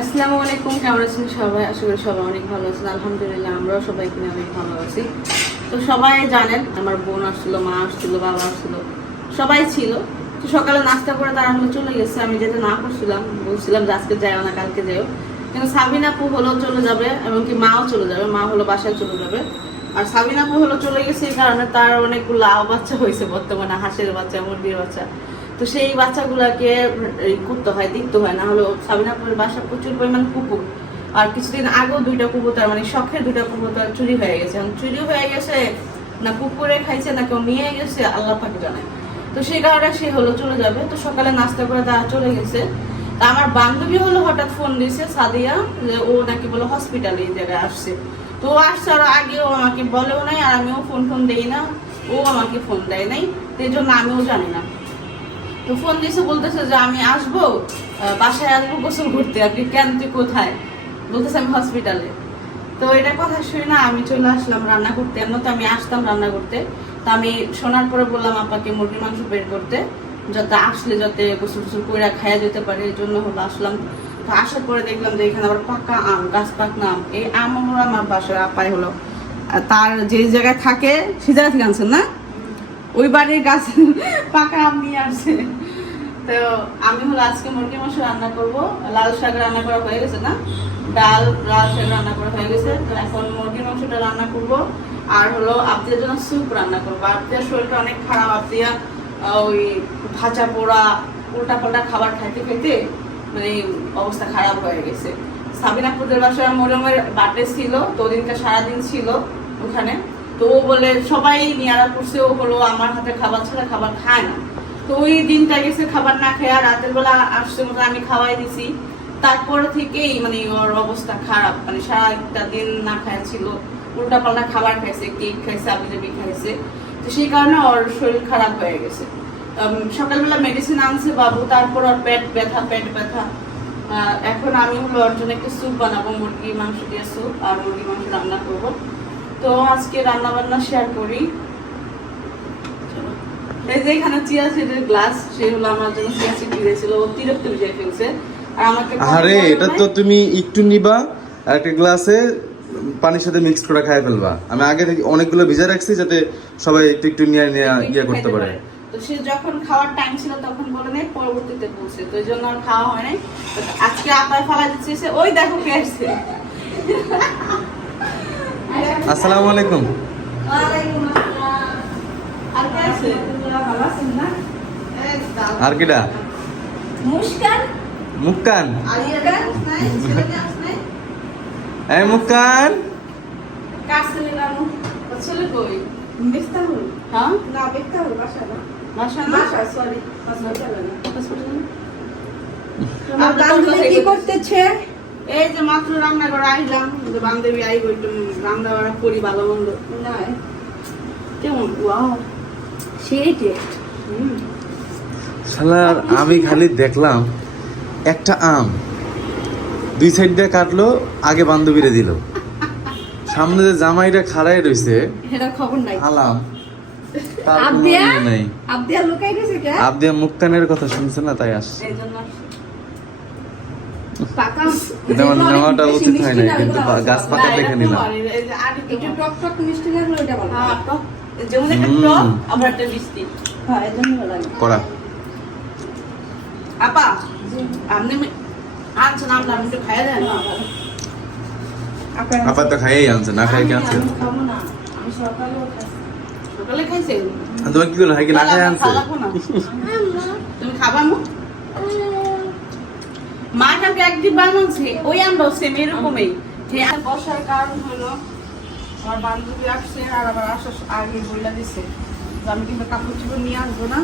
আসসালামু আলাইকুম, কেমন আছেন সবাই? আশা করি সবাই অনেক ভালো আছেন। আলহামদুলিল্লাহ, আমরাও সবাই এখানে অনেক ভালো আছি। তো সবাই জানেন, আমার বোন আসছিল, মা আসছিল, বাবা আসছিল, সবাই ছিল। তো সকালে নাস্তা করে তারা হলো চলে গেছে। আমি যেতে না করছিলাম বলছিলাম যে আজকে যাইও না, কালকে যাইও। কিন্তু সাবিনা পু হলো চলে যাবে, এমনকি মাও চলে যাবে। মা হলো বাসায় চলে যাবে। আর সাবিনা আপু হলো চলে গেছে এই কারণে তার অনেকগুলো আও বাচ্চা হয়েছে বর্তমানে, হাঁসের বাচ্চা, মুরগির বাচ্চা। তো সেই বাচ্চাগুলোকে করতে হয় দিতে হয় না হলে সাবিনাপুরের বাসা প্রচুর পরিমাণ কুকুর। আর কিছুদিন আগেও দুইটা কবুতর মানে শখের দুইটা কবুতর চুরি হয়ে গেছে। এখন চুরি হয়ে গেছে, না কুকুরে খাইছে, না কেউ নিয়ে গেছে, আল্লাহ পাকে জানায় তো সেই কারণে সে হলো চলে যাবে। তো সকালে নাস্তা করে তারা চলে গেছে। তা আমার বান্ধবী হলো হঠাৎ ফোন দিয়েছে সাদিয়া, যে ও নাকি বলে হসপিটালে এই জায়গায় আসছে। তো ও আসছে আরও আগেও আমাকে বলেও নাই আর আমিও ফোন ফোন দেই না। ও আমাকে ফোন দেয় নাই, তো জন্য আমিও জানি না। তো ফোন দিয়েছে বলতেছে যে আমি আসব বাসায় আসব, গোসল করতে। আপনি কেন, তুই কোথায়? বলতেছে আমি হসপিটালে তো এটা কথা শুনে না আমি চলে আসলাম রান্না করতে। এমন তো আমি আসতাম রান্না করতে। তো আমি শোনার পরে বললাম, আপাকে মুরগির মাংস বের করতে, যাতে আসলে যাতে গোসল গোসল করে খাইয়া যেতে পারে। এই জন্য হলো আসলাম। তো আসার পরে দেখলাম যে এখানে আবার পাকা আম, গাছ পাকনা আম। এই আম আমার বাসার আপায় হলো। তার যে জায়গায় থাকে সে জায়গা থেকে আনছেন না? ওই বাড়ির গাছ পাকা আম নিয়ে আসছে। তো আমি হলো আজকে মুরগি মাংস রান্না করব। লাল শাক রান্না করা হয়ে গেছে না? ডাল, লাল শাক রান্না করা হয়ে গেছে। তো এখন মুরগির মাংসটা রান্না করব। আর হলো আত্মীয় জন্য স্যুপ রান্না করব। আত্মীয় শরীরটা অনেক খারাপ। আত্মীয় ওই ভাজা পোড়া উল্টা পাল্টা খাবার খাইতে খাইতে মানে অবস্থা খারাপ হয়ে গেছে। সাবিনাপুরদের বাসায় মরিয়মের বার্থডে ছিল, তো ওদিনকে সারাদিন ছিল ওখানে। তো ও বলে, সবাই নিয়ারা করছে, ও হলো আমার হাতে খাবার ছাড়া খাবার খায় না। তো ওই দিনটা গেছে, খাবার না খেয়ে রাতের বেলা আসছে মতো আমি খাওয়াই দিছি। তারপর থেকেই মানে ওর অবস্থা খারাপ মানে সারা একটা দিন না খায় ছিল উল্টা পাল্টা খাবার খাইছে কেক খাইছে, আবিজাবি খাইছে। তো সেই কারণে ওর শরীর খারাপ হয়ে গেছে। সকালবেলা মেডিসিন আনছে বাবু তারপর ওর পেট ব্যথা পেট ব্যথা। এখন আমি হলো ওর জন্য একটু স্যুপ বানাবো মুরগি মাংস দিয়ে স্যুপ আর মুরগি মাংস রান্না করব। তো আজকে রান্না বান্না শেয়ার করি এই যে এখানে চিয়া সিডের গ্লাস সে হলো আমার জন্য চিয়া সিড দিয়েছিল অতিরিক্ত ভিজে ফেলছে। আর আমাকে আরে এটা তো তুমি একটু নিবা আর একটা গ্লাসে পানির সাথে মিক্স করে খাই ফেলবা। আমি আগে থেকে অনেকগুলো ভিজা রাখছি যাতে সবাই একটু একটু নিয়ে নিয়ে ইয়ে করতে পারে। তো সে যখন খাওয়ার টাইম ছিল তখন বলে নেই পরবর্তীতে বলছে। তো এই জন্য আর খাওয়া হয় নাই। আজকে আবার ফালা দিচ্ছে এসে, ওই দেখো কে আসছে। আসসালামু আলাইকুম। আর কে আছে? এই দাও। আর কিডা মুস্কান। মুক্কান। এই মুক্কান। ও ছেলে কই? হ্যাঁ? না বাসা বাসা না। বাসা সরি হসপিটালে না। হসপিটালে না? তোমার আপনি বান্ধবী কোথায় কি করতেছে? এই যে মাত্র রান্না করে আইলাম যে বান্ধবী আই একটু রান্না বান্না করি ভালো মন্দ। না কেমন? ওয়াও সেই টেস্ট হুম। আমি খালি দেখলাম একটা আম দুই সাইড দিয়ে কাটলো আগে বান্ধবীরে দিল। সামনে যে জামাইটা খাড়াই রইছে এটা খবর নাই। আলাম। আবদিয়া? নাই। আবদিয়া লুকাই গেছে কে? আবদিয়া মুক্কানের কথা শুনছে না তাই আসছে। নেওয়াটা উচিত হয় না, কিন্তু গাছ পাকা দেখে নিলাম। হ্যাঁ, হ্যাঁ করা। আপা আপনি মি- আনছেন আমরা আমি একটু খাইয়া দেন। আপনার আপাতত খাইয়েই আনছে না খাই কি আনছে? আমি সকালেও সকালে খাইছেন কি হলো? হাই কি না খাই আনছে? তুমি খাবা মু? মা কালকে একদিন বানাচ্ছে ওই আমরাও সেম এরকমই বসার কারণ হলো আমার বান্ধবী আসছে আর আবার আসার আগে বইলা দিছে যে আমি কিন্তু কাপড় চোপড় নিয়ে আসব না।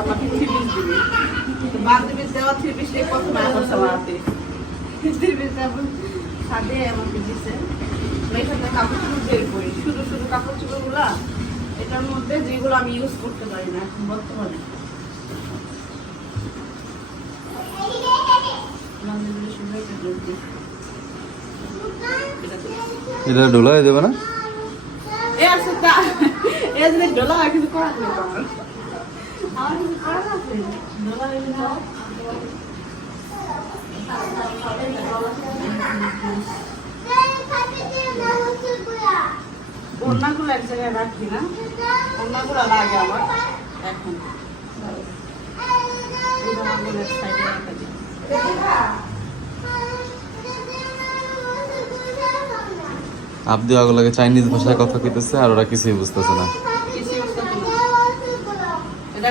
আমাকে থ্রি পিস দিবে। বান্ধবীর দেওয়া থ্রি পিস দিয়ে কত মায়া করছে আমার হাতে থ্রি পিস ছাদে আমাকে দিছে। এখান কাপড় চোপড় বের করি। শুধু শুধু কাপড় চোপড় এটার মধ্যে যেগুলো আমি ইউজ করতে পারি না এখন বর্তমানে। এটা। এটা যাবে না? এ আছে তা এ যদি ডোলা কিছু করার নেই আমার কিছু করার আছে। ডোলা না। ওড়নাগুলো এক জায়গায় রাখি না। ওড়নাগুলো লাগে এখন সাইডে রেখে। আব্দি ওগুলোকে চাইনিজ ভাষায় কথা কইতেছে আর ওরা কিছুই বুঝতেছে না। এটা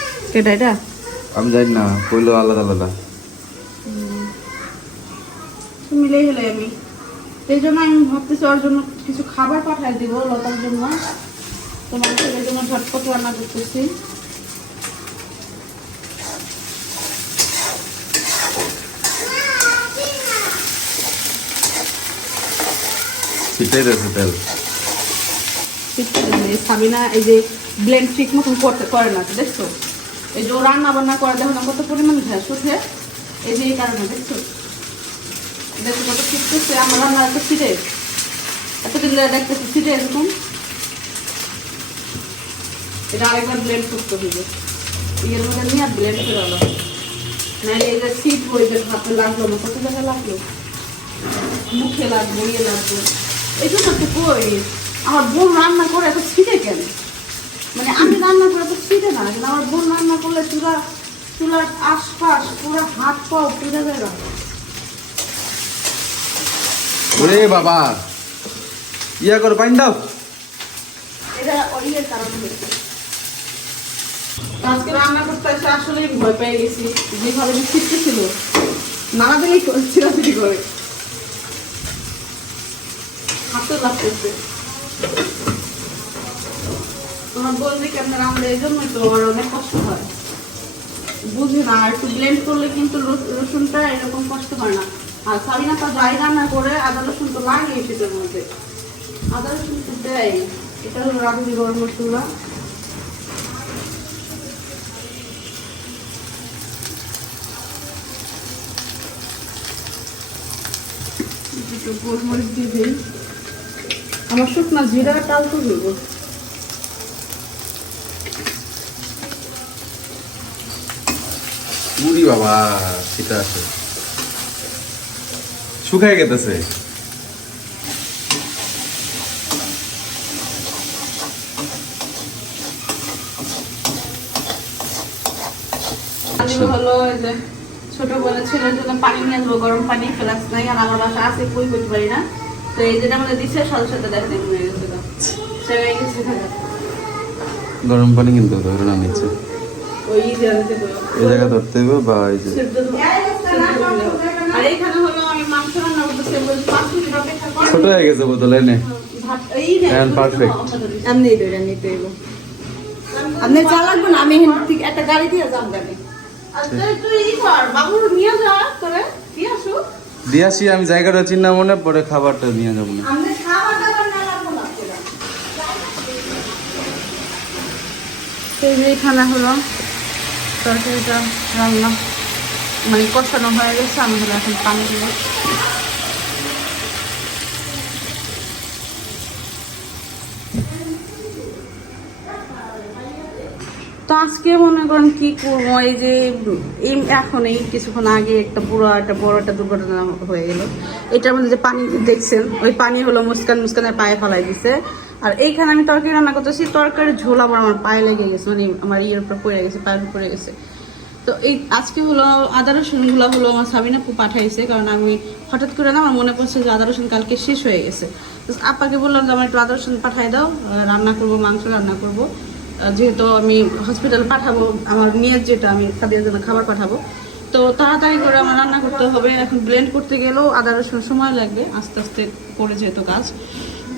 এটা এটা আমি জানি না কইলো আলাদা আলাদা। মিলেই হলে আমি। এই জন্য আমি ভাবতেছি ওর জন্য কিছু খাবার পাঠাই দিব লতার জন্য। তো মানুষের এই জন্য ঝটপট রান্না করতেছি। সাবিনা এই যে ব্লেন্ড ঠিক মতন করতে করে না দেখছ? এই যে রান্না বান্না করে, দেখো কত পরিমাণ ঘ্যাস উঠে এই যে এই কারণে, দেখছ? দেখো কত ছিটতেছে আমার রান্না এত ছিটে এতদিন ধরে দেখতেছি ছিটে এরকম। এটা আরেকবার ব্লেন্ড করতে হবে। ইয়ের মধ্যে নিয়ে ব্লেন্ড করে আলো নাহলে এই যে ছিট ওই যে হাতে লাগল না কত জায়গায় লাগল? মুখে লাগবে ইয়ে লাগবে এই জন্য তো কই, আমার বোন রান্না করে এত ছিটে কেন? মানে আমি রান্না করে তো ছিটে না কিন্তু আমার বোন রান্না করলে চুলা চুলার আশপাশ পুরো হাত পাও পুড়ে যায় ওরে বাবা ইয়া করো পাইন দাও। এটা কারণে হয়েছে। আজকে রান্না করতে এসে আসলেই ভয় পেয়ে গেছি যেভাবে ছিটতে ছিল। নানা দিনই ছিটাছিটি করে। হাতে লাগতেছে। তোমার বললি কেমন রান্না এই জন্যই তো আমার অনেক কষ্ট হয়? বুঝি না, আর একটু ব্লেন্ড করলে কিন্তু রসুনটা এরকম কষ্ট হয় না। আর সাবিনা তো যাই রান্না করে, আদা রসুন তো লাগে সেটার মধ্যে। আদা রসুন তো দেয়, এটা হলো গরম মশলা। গোলমরিচ দিয়ে দিই। আমার শুকনা জিরা টাল তো দেবো উরি বাবা সেটা আছে। শুকায় গেতেছে। হলো যে ছোট বলে ছেলের জন্য পানি নিয়ে আসব গরম পানি ফ্লাক্স নাই আর আমার বাসা আছে কই করতে পারি না। তো এই যেটা আমাদের দিচ্ছে সাথে সাথে দেখা দেখে। হয়ে গেছে সে হয়ে গরম পানি কিন্তু ধরে না নিচ্ছে। এই জায়গা ধরতে হবে বা এই যে। ছোট হয়ে গেছে বোতল এনে ভাত এই নে, And perfect. এমনি ধরে নিতে হইব। আপনি চা লাগবে না? আমি এখান থেকে একটা গাড়ি দিয়ে যাম গাড়ি। আর তুই- তুই ই কর, বাবুর নিয়ে যা করে দিয়ে আসুক দিয়াছি আমি জায়গাটা চিন্তা মনে পরে খাবারটা নিয়ে যাব। না আপনি খাবার দাবার না লাগবো না আপনারা। এই যে এখানে হলো রান্না। মানে কষানো হয়ে গেছে, আমি এখন পানি তো আজকে মনে করেন কি করব, এই যে এই এখন এই কিছুক্ষণ আগে একটা পুরো একটা বড় একটা দুর্ঘটনা হয়ে গেল। এটার মধ্যে যে পানি দেখছেন, ওই পানি হলো মুস্কান, মুস্কানের পায়ে ফালাই দিছে। আর এইখানে আমি তরকারি রান্না করতেছি, তরকারির ঝোল আবার আমার পায়ে লেগে গেছে মানে আমার ইয়ের উপর পড়ে গেছে, পায়ের উপর গেছে। তো এই আজকে হলো, আদা রসুনগুলো হলো আমার সাবিনা আপু পাঠাইছে, কারণ আমি হঠাৎ করে না আমার মনে পড়ছে যে আদা রসুন কালকে শেষ হয়ে গেছে। আপাকে বললাম যে আমার একটু আদা রসুন পাঠাই দাও রান্না করব, মাংস রান্না করব। যেহেতু আমি হসপিটাল পাঠাবো, আমার নিয়ে যেটা, আমি তাদের জন্য খাবার পাঠাবো। তো তাড়াতাড়ি করে আমার রান্না করতে হবে, এখন ব্লেন্ড করতে গেলেও আদা রসুন সময় লাগবে, আস্তে আস্তে করে যেহেতু কাজ।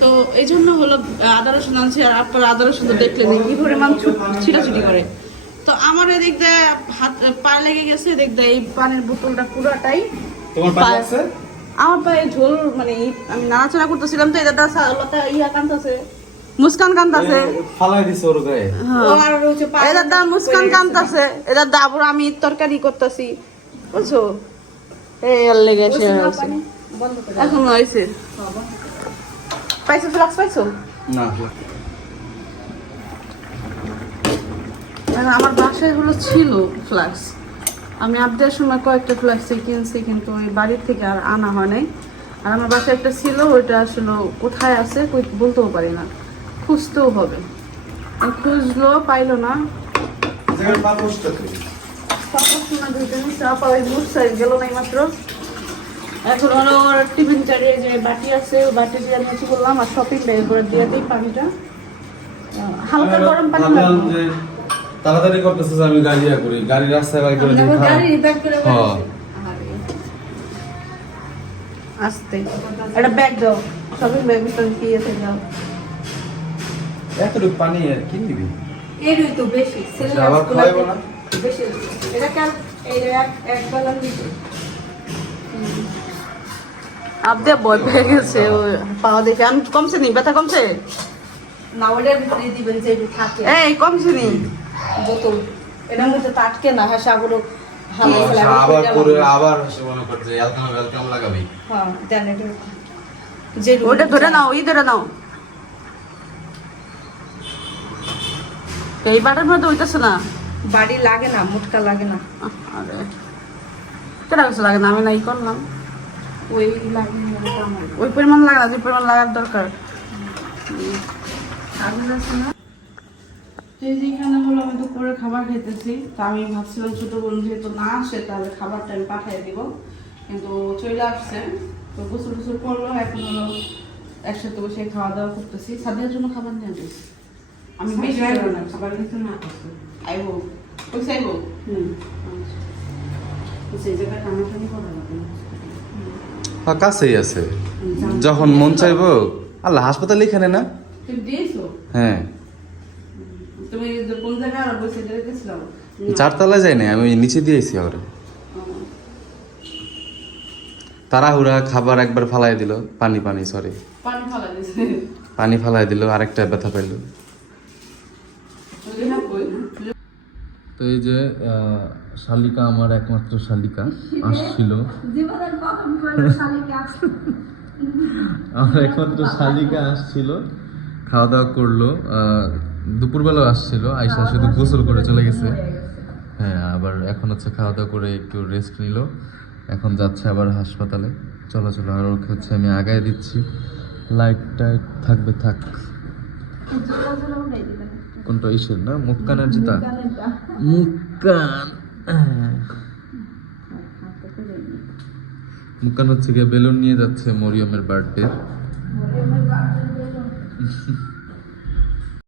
তো এই জন্য হলো আদা রসুন আনছি আর আপনার আদা রসুন তো দেখলেন কি পরিমাণ ছিটাছুটি করে। তো আমার এদিক দিয়ে হাত পা লেগে গেছে এদিক দিয়ে এই পানির বোতলটা পুরোটাই আমার পায়ে ঝোল মানে আমি নাড়াচাড়া করতেছিলাম তো এটা লতা ইয়া কান্তাছে মুস্কান কান্তাছে। ফালাই দিছে ওর গায়ে। হ্যাঁ। ও আর হচ্ছে পা- এটার মুস্কান কান্তাছে এটার দাম আবার আমি তরকারি করতেছি বুঝছ? এই আর করে এখন হয়েছে। পাইছো ফ্লাক্স পাইছো না আমার বাসায় হলো ছিল ফ্লাক্স আমি আপদের সময় কয়েকটা ফ্লাক্স কিনছি কিন্তু ওই বাড়ির থেকে আর আনা হয় নাই। আর আমার বাসায় একটা ছিল ওইটা আসলে কোথায় আছে কই বলতেও পারি না। খুঁজতেও হবে। খুঁজলো পাইলো না। গেল না মাত্র এখন হলো টিফিন চারিয়ে যে বাটি আছে ওই বাটি দিয়ে আমি কি করলাম আর শপিং ব্যাগে করে দিয়ে দিই পানিটা। হালকা গরম পানি লাগবে। তাড়াতাড়ি করতেছে আমি গাড়ি ইয়া করি। গাড়ি রাস্তায় বাইক করে দিই গাড়ি ব্যাক করে হ্যাঁ। আসতে। একটা ব্যাগ দাও। শপিং ব্যাগ ভিতরে কি আছে দাও। এতটুকু পানি আর কি নিবি? এরই তো বেশি। স্কুলে না? বেশি। এটা কাল এই এক এক বেলা দিতে আপদে ভয় পেয়ে গেছে পাওয়া দেখে। আমি কমছে নি ব্যথা কমছে? না ওটার ভিতরে দিবেন যে থাকে। এই কমছে নি? এটার মধ্যে তো আটকে না হাসা আচ্ছা, আবার করে আবার মনে লাগাবি? হ্যাঁ দেন এটা যে ওটা ধরে নাও ই ধরে নাও। তো এই বাটার মধ্যে ওইটাছে না? বাড়ি লাগে না মুটকা লাগে না। আরে। কেটা কিছু লাগে না আমি নাই করলাম। ওই ওই পরিমাণ লাগা যে পরিমাণ লাগার দরকার। এই যেখানে হলো আমি দুপুরে খাবার খাইতেছি তা আমি ভাবছিলাম ছোট বোন যেহেতু না আসে তাহলে খাবারটা আমি পাঠিয়ে দিব। কিন্তু চলে আসছে তো গোসল টুসল করল এখন হলো একসাথে বসে খাওয়া দাওয়া করতেছি। সাদের জন্য খাবার নিয়ে আমি বেশি খাব না। খাবার কিন্তু না আইবো। ওই হুম। সেই জায়গায় টানাটানি করা লাগবে কাছেই আছে। যখন মন চাইব আল্লাহ হাসপাতাল এখানে না? হ্যাঁ। চারতলায় যাই না আমি নিচে দিয়েছি ওরে। তাড়াহুড়া খাবার একবার ফালাই দিল পানি পানি সরি পানি ফালাই দিল আরেকটা ব্যথা পাইল লেহা কই তো এই যে শালিকা আমার একমাত্র শালিকা আসছিল। আমার একমাত্র শালিকা আসছিল খাওয়া দাওয়া করল দুপুরবেলাও আসছিল আইসা শুধু গোসল করে চলে গেছে। হ্যাঁ আবার এখন হচ্ছে খাওয়া দাওয়া করে একটু রেস্ট নিল এখন যাচ্ছে আবার হাসপাতালে। চলো চলো আর ওকে হচ্ছে আমি আগায় দিচ্ছি। লাইট টাইট থাকবে থাক। কোনটা ইসের না মুক্কানের যেটা মুক্কান। মুক্কান হচ্ছে গিয়ে বেলুন নিয়ে যাচ্ছে মরিয়মের বার্থডে